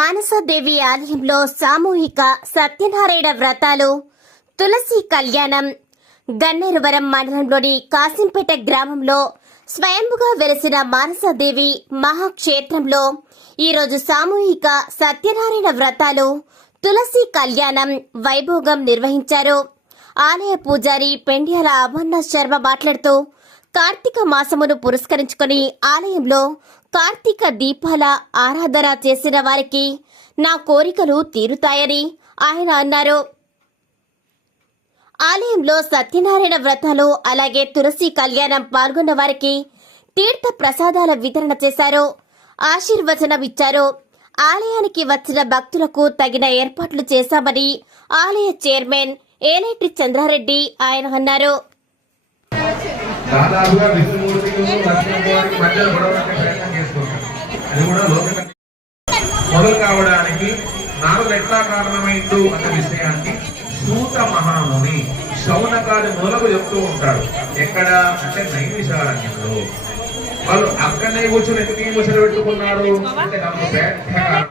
మానసదేవి ఆలయంలో సామూహిక సత్యనారాయణ వ్రతాలు తులసి కళ్యాణం గన్నేరువరం మండలంలోని కాసింపేట గ్రామంలో స్వయంభుగా వెలిసిన మానసదేవి మహాక్షేత్రంలో ఈరోజు సామూహిక సత్యనారాయణ వ్రతాలు తులసి కళ్యాణం వైభోగం నిర్వహించారు. ఆలయ పూజారి పెండ్యాల అమర్ణ శర్మ మాట్లాడుతూ కార్తీక మాసమును పురస్కరించుకొని ఆలయంలో కార్తీక దీపాల ఆరాధన చేసిన వారికి నా కోరికలు తీరుతాయని ఆయన అన్నారు. ఆలయంలో సత్యనారాయణ వ్రతాలు అలాగే తులసి కళ్యాణం పాల్గొన్న వారికి తీర్థ ప్రసాదాల వితరణ చేశారు. ఆశీర్వచనం ఇచ్చారు. ఆలయానికి వచ్చిన భక్తులకు తగిన ఏర్పాట్లు చేశామని ఆలయ చైర్మన్ ఏలేటి చంద్రారెడ్డి ఆయన అన్నారు. దాదాపుగా విష్ణుమూర్తికి లక్ష్మీమూర్తికి మధ్య గొడవలకి ప్రయత్నం చేస్తున్నారు. అది కూడా లోక మొదలు కావడానికి నారదుడు ఎట్లా కారణమైండు అన్న విషయాన్ని సూత మహాముని శౌనకాది మూలకు చెప్తూ ఉంటాడు. ఎక్కడ? అంటే నైమిషారణ్యంలో. వాళ్ళు అక్కడనే కూర్చొని ఎందుకు ఈ ముసలు పెట్టుకున్నారు? అంటే నాకు పెద్ద